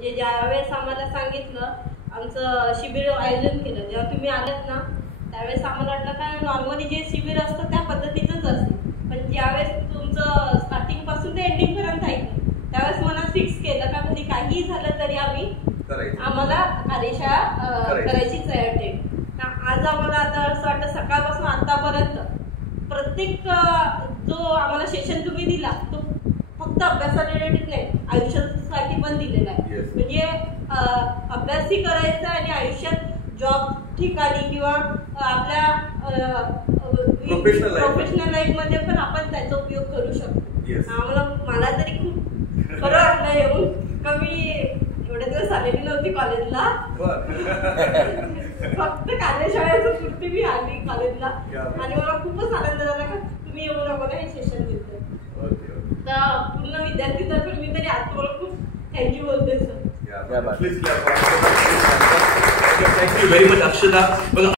म्हणजे ज्यावेळेस आम्हाला सांगितलं आमचं शिबिर आयोजन केलं, जेव्हा तुम्ही आलात ना त्यावेळेस आम्हाला वाटलं काय नॉर्मली जे शिबिर असतं त्या पद्धतीचंच असतं, पण ज्यावेळेस तुमचं स्टार्टिंग पासून ते एंडिंग पर्यंत ऐकलं त्यावेळेस मनात फिक्स केलं का कधी काहीही झालं तरी आम्हाला कार्यशाळा करायचीच आहे अटेंड. आज आम्हाला आता असं वाटतं सकाळपासून आतापर्यंत प्रत्येक जो आम्हाला सेशन तुम्ही दिला तो फक्त अभ्यासा रिलेटेड नाही, आयुष्यासाठी पण दिलेला आहे. म्हणजे अभ्यासही करायचा आणि आयुष्यात जॉब ठिकाणी किंवा आपल्या प्रोफेशनल लाईफ मध्ये पण आपण त्याचा उपयोग करू शकतो. मला तरी खूप बरं वाटलं येऊन, कमी एवढे दिवस आलेली नव्हती कॉलेजला, फक्त कार्यशाळेचं पुरती मी आली कॉलेजला आणि मला खूपच आनंद झाला का तुम्ही येऊन आम्हाला हे सेशन दिलं. तर पूर्ण विद्यार्थीतर्फे मी तरी आज तुम्हाला खूप थँक्यू बोलते सर. थँक्यू व्हेरी मच अक्षता.